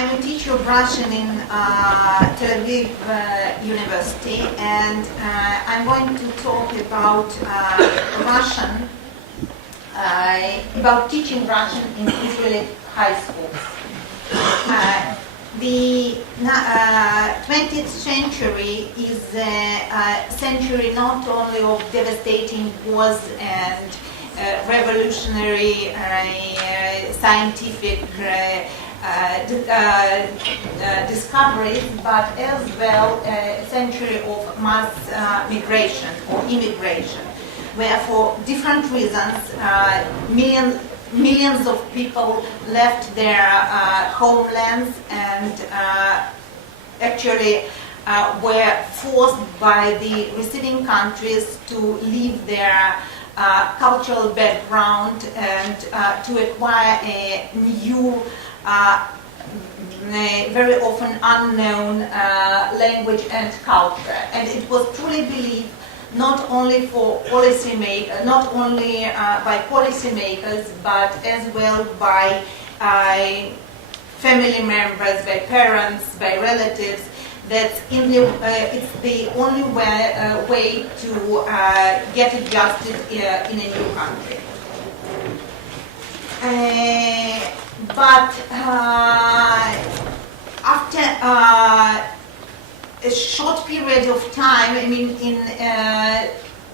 I'm a teacher of Russian in Tel-Aviv University, and I'm going to talk about Russian, about teaching Russian in Israeli high schools. The 20th century is a century not only of devastating wars and revolutionary scientific discoveries, but as well a century of mass migration or immigration, where for different reasons millions of people left their homelands and actually were forced by the receiving countries to leave their cultural background and to acquire a new, very often unknown language and culture. And it was truly believed not only by policymakers, but as well by family members, by parents, by relatives, that it's the only way to get adjusted in a new country. But after a short period of time, I mean, in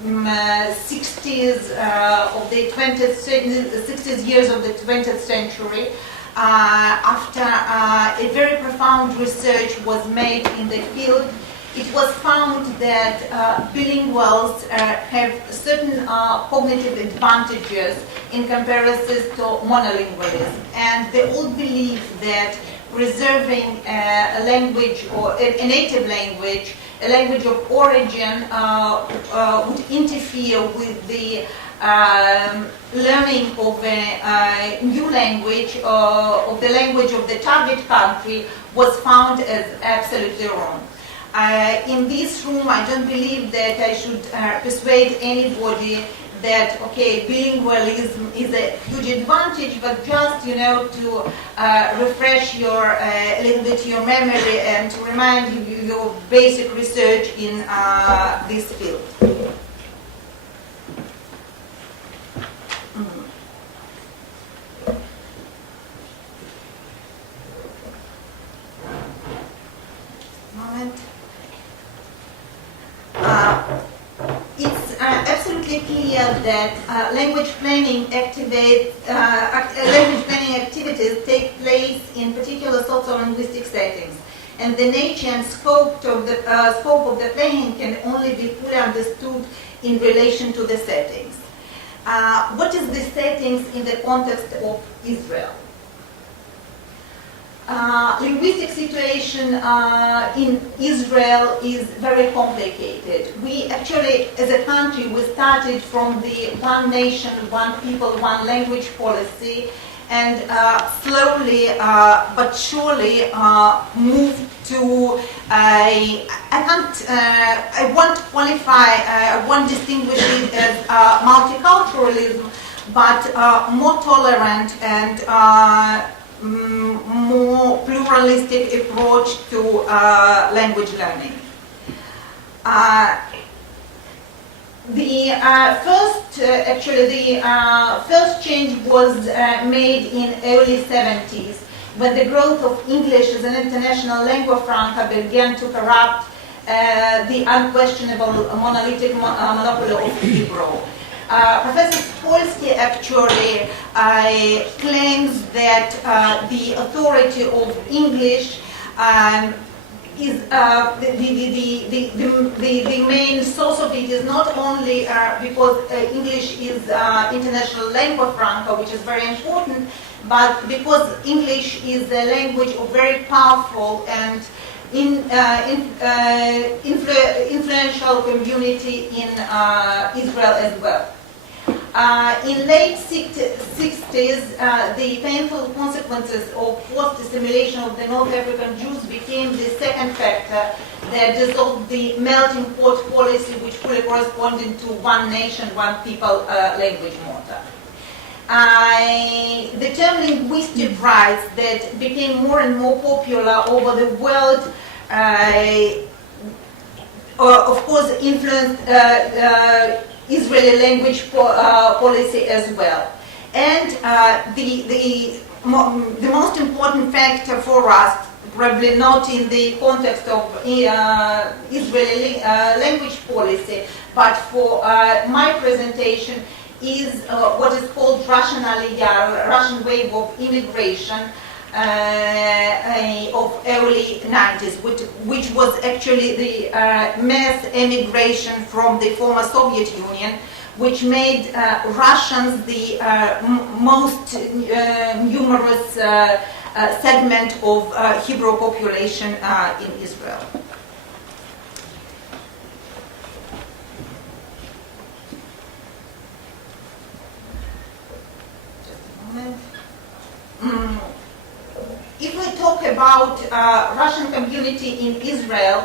60s of the 60s years of the 20th century, after a very profound research was made in the field, it was found that bilinguals have certain cognitive advantages in comparison to monolingualism, and they all believe that preserving a language or a native language, a language of origin, would interfere with the learning of a new language, of the language of the target country, was found as absolutely wrong. In this room, I don't believe that I should persuade anybody that, okay, bilingualism is a huge advantage, but just, to refresh a little bit your memory and to remind you your basic research in this field. It's absolutely clear that language planning activities take place in particular socio-linguistic settings, and the nature and scope of the planning can only be fully understood in relation to the settings. What is the settings in the context of Israel? Linguistic situation in Israel is very complicated. We actually, as a country, we started from the one nation, one people, one language policy, and slowly but surely moved to I won't distinguish it as multiculturalism, but more tolerant and more pluralistic approach to language learning. The first change was made in early 70s, when the growth of English as an international lingua franca began to corrupt the unquestionable monolithic monopoly of Hebrew. Professor Polsky actually claims that the authority of English is the main source of it is not only because English is international lingua franca, which is very important, but because English is a language of very powerful and influential community in Israel as well. In late 60s, the painful consequences of forced assimilation of the North African Jews became the second factor that dissolved the melting pot policy, which fully corresponded to one nation, one people language motto. The term linguistic rights that became more and more popular over the world, of course, influenced Israeli language policy as well. And the most important factor for us, probably not in the context of Israeli language policy, but for my presentation, is what is called Russian Aliyah, Russian wave of immigration of early 90s, which was actually the mass emigration from the former Soviet Union, which made Russians the most numerous segment of Hebrew population in Israel. If we talk about Russian community in Israel,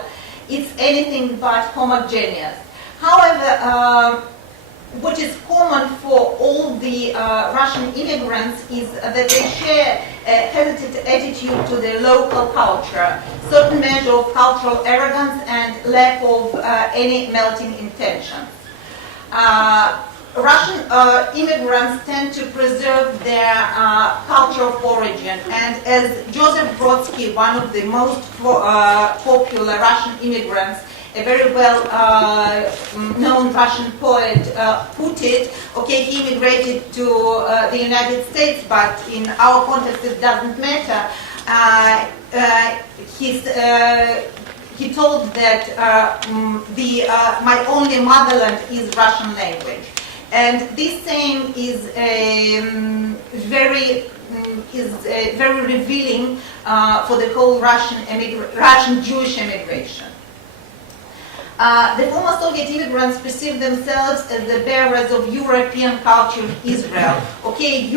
it's anything but homogeneous. However, what is common for all the Russian immigrants is that they share a hesitant attitude to their local culture, certain measure of cultural arrogance and lack of any melting intentions. Russian immigrants tend to preserve their culture of origin, and as Joseph Brodsky, one of the most popular Russian immigrants, a very well known Russian poet, put it, okay, he immigrated to the United States, but in our context it doesn't matter. He told that my only motherland is Russian language. And this saying is very revealing for the whole Russian Jewish immigration. The former Soviet immigrants perceive themselves as the bearers of European culture in Israel. Okay,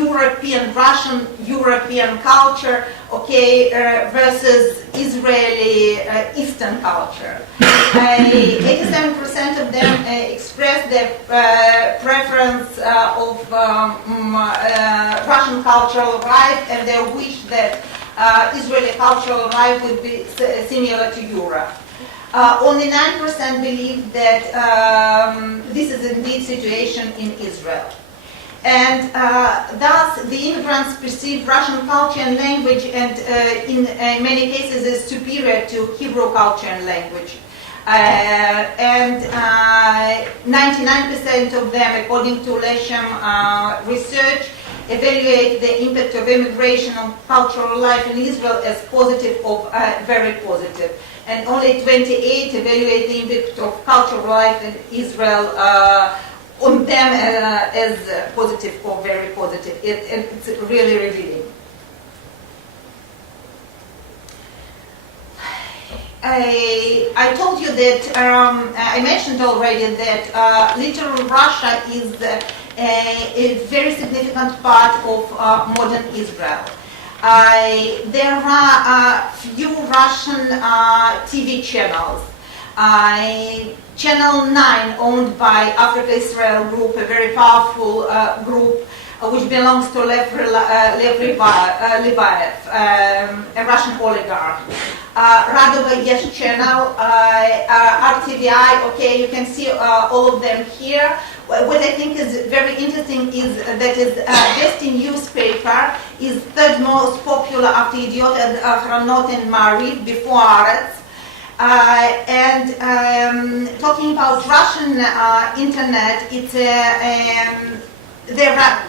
Russian European culture, okay, versus Israeli Eastern culture. 87% of them express their preference of Russian cultural life and their wish that Israeli cultural life would be similar to Europe. Only 9% believe that this is indeed situation in Israel. And thus the immigrants perceive Russian culture and language and in many cases is superior to Hebrew culture and language. And 99% of them, according to Leshem research, evaluate the impact of immigration on cultural life in Israel as positive or very positive. And only 28 evaluate the impact of cultural life in Israel on them as positive or very positive. It's really revealing. I told you that, I mentioned already that literal Russia is a very significant part of modern Israel. There are few Russian TV channels. Channel 9, owned by Africa Israel Group, a very powerful group which belongs to Lev Libayev, a Russian oligarch. Radova Yes channel, RTVI, okay, you can see all of them here. What I think is very interesting is that Vesti newspaper is third most popular after Idiot and Ahronot and Maariv before Haaretz. And talking about Russian internet, it's there are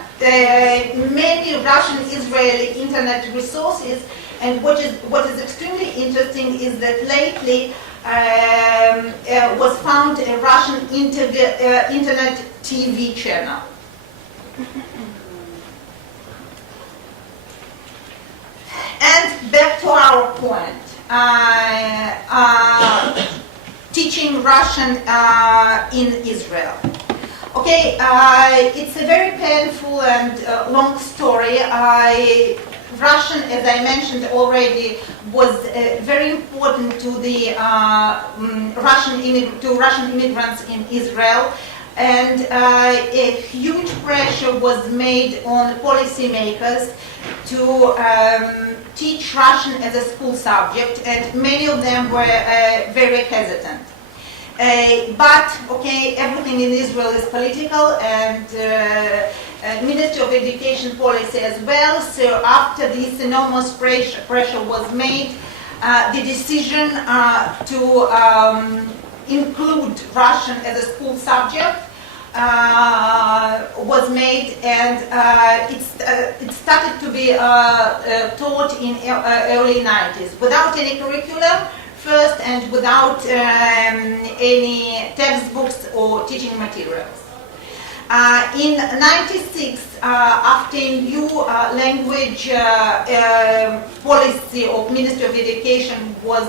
many Russian Israeli internet resources, and what is extremely interesting is that lately was found a Russian internet TV channel. And back to our point. Teaching Russian in Israel. Okay, it's a very painful and long story. Russian, as I mentioned already, was very important to the Russian immigrants in Israel. And a huge pressure was made on policymakers to teach Russian as a school subject, and many of them were very hesitant. But everything in Israel is political, and Ministry of Education policy as well. So after this enormous pressure was made, the decision to include Russian as a school subject was made, and it started to be taught in early 90s without any curriculum first, and without any textbooks or teaching materials. In 96, after a new language policy of Ministry of Education was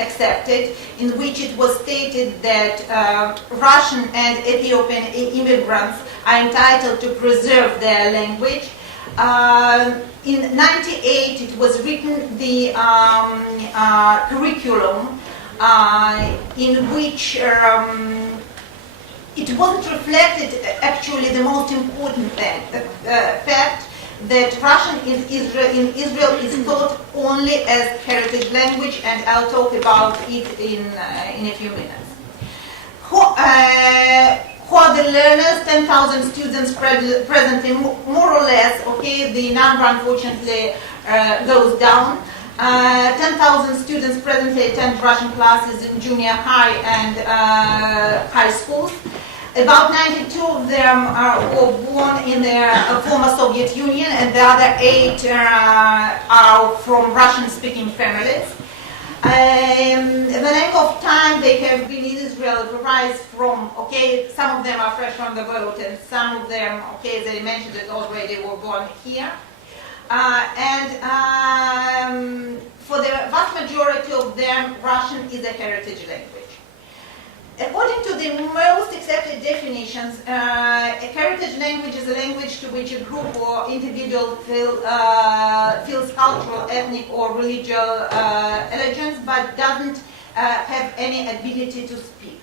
accepted, in which it was stated that Russian and Ethiopian immigrants are entitled to preserve their language, in 98 it was written the curriculum in which it wasn't reflected actually the most important fact that Russian in Israel is taught only as heritage language, and I'll talk about it in a few minutes. Who are the learners? 10,000 students presently, more or less. The number unfortunately goes down. 10,000 students presently attend Russian classes in junior high and high schools. About 92 of them were born in the former Soviet Union, and the other 8 are from Russian-speaking families. The length of time they have been in Israel varies from, some of them are fresh from the boat, and some of them, they mentioned it already, were born here. For the vast majority of them, Russian is a heritage language. According to the most accepted definitions, a heritage language is a language to which a group or individual feels cultural, ethnic, or religious allegiance, but doesn't have any ability to speak.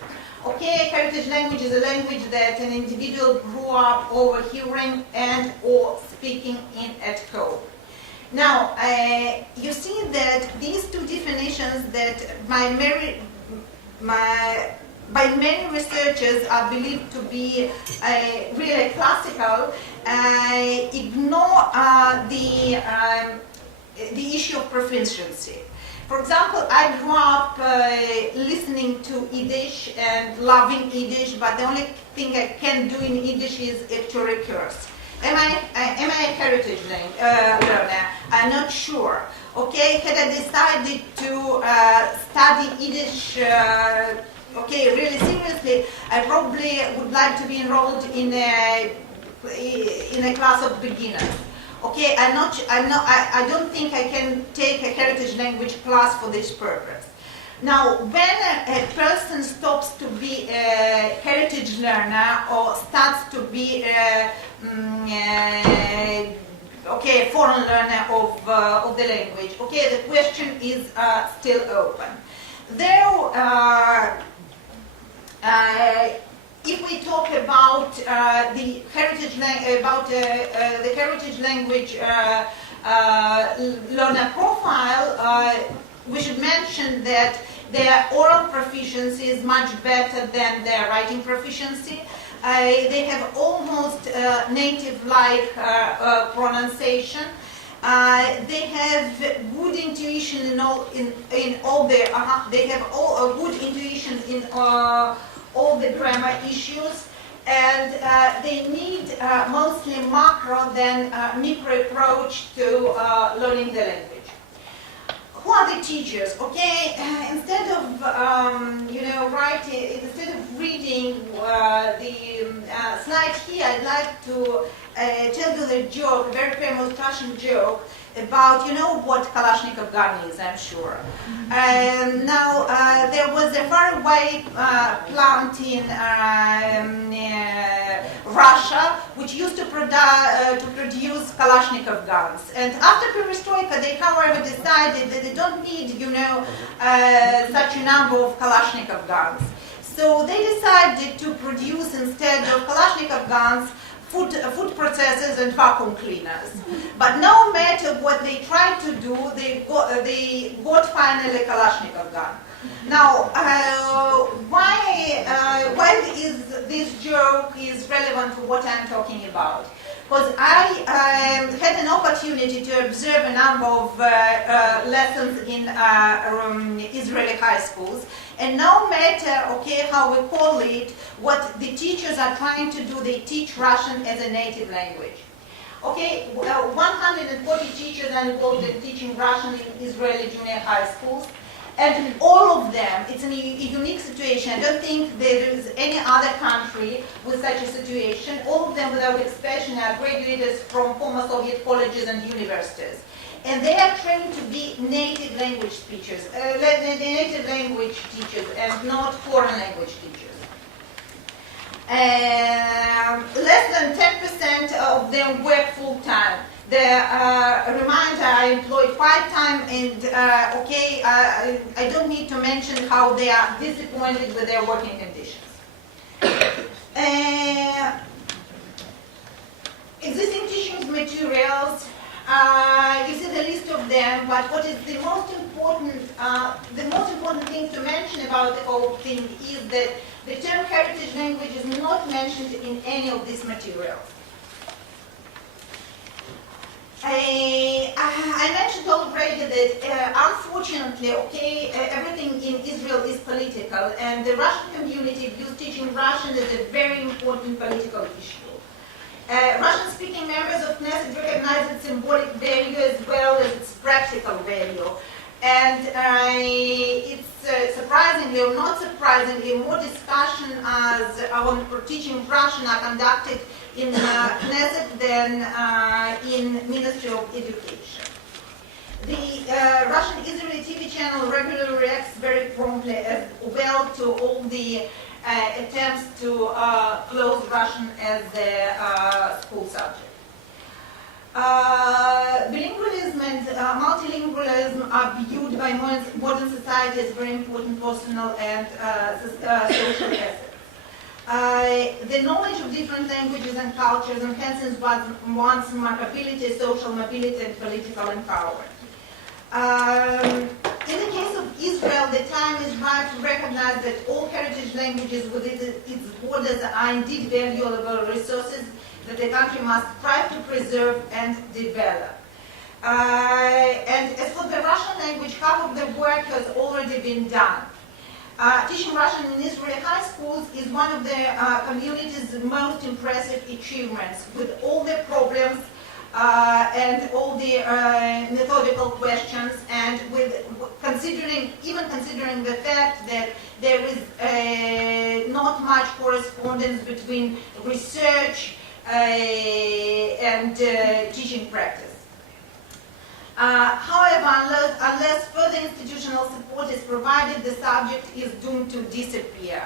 Heritage language is a language that an individual grew up overhearing and or speaking in at home. Now, you see that these two definitions that by many researchers are believed to be really classical, ignore the issue of proficiency. For example, I grew up listening to Yiddish and loving Yiddish, but the only thing I can do in Yiddish is actually curse. Am I a heritage learner? I'm not sure. Had I decided to study Yiddish really seriously, I probably would like to be enrolled in a class of beginners. I don't think I can take a heritage language class for this purpose. Now, when a person stops to be a heritage learner or starts to be a foreign learner of the language, the question is still open. If we talk about the heritage language learner profile, we should mention that their oral proficiency is much better than their writing proficiency. They have almost native-like pronunciation. They have good intuition in all their. They have a good intuition in all the grammar issues, and they need mostly macro than micro approach to learning the language. Who are the teachers? Instead of instead of reading the slide here, I'd like to tell you the joke, a very famous Russian joke about, what Kalashnikov gun is, I'm sure. Now, there was a faraway plant in Russia which used to produce Kalashnikov guns. And after Perestroika, they, however, decided that they don't need, such a number of Kalashnikov guns. So they decided to produce, instead of Kalashnikov guns, food processors and vacuum cleaners. But no matter what they tried to do, they got finally a Kalashnikov gun. Now, why is this joke is relevant to what I'm talking about? Because I had an opportunity to observe a number of lessons in Israeli high schools, and no matter how we call it, what the teachers are trying to do, they teach Russian as a native language. 140 teachers are involved in teaching Russian in Israeli junior high schools. And in all of them, it's a unique situation. I don't think there is any other country with such a situation. All of them, without exception, are graduates from former Soviet colleges and universities. And they are trained to be native language speakers, native language teachers, and not foreign language teachers. Less than 10% of them work full-time. The remainder are employed part-time, and I don't need to mention how they are disappointed with their working conditions. Existing teaching materials, you see the list of them, but what is the most important thing to mention about the whole thing is that the term heritage language is not mentioned in any of these materials. I mentioned already that unfortunately, everything in Israel is political, and the Russian community views teaching Russian as a very important political issue. Russian-speaking members of Knesset recognize its symbolic value as well as its practical value. And it's surprisingly or not surprisingly, more discussion on teaching Russian are conducted in Knesset than in Ministry of Education. The Russian-Israeli TV channel regularly reacts very promptly as well to all the attempts to close Russian as the school subject. Bilingualism and multilingualism are viewed by modern society as very important personal and social assets. The knowledge of different languages and cultures enhances one's mobility, social mobility, and political empowerment. In the case of Israel, the time is right to recognize that all heritage languages within its borders are indeed valuable resources that the country must strive to preserve and develop. And as for the Russian language, half of the work has already been done. Teaching Russian in Israeli high schools is one of the community's most impressive achievements, with all the problems and all the methodical questions, and with considering the fact that there is not much correspondence between research and teaching practice. However, unless further institutional support is provided, the subject is doomed to disappear.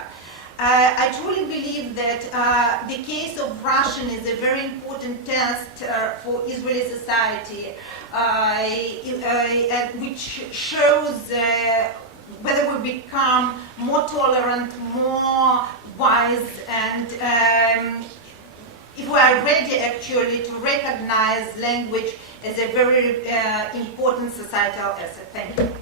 I truly believe that the case of Russian is a very important test for Israeli society, which shows whether we become more tolerant, more wise, and if we are ready actually to recognize language as a very important societal asset. Thank you.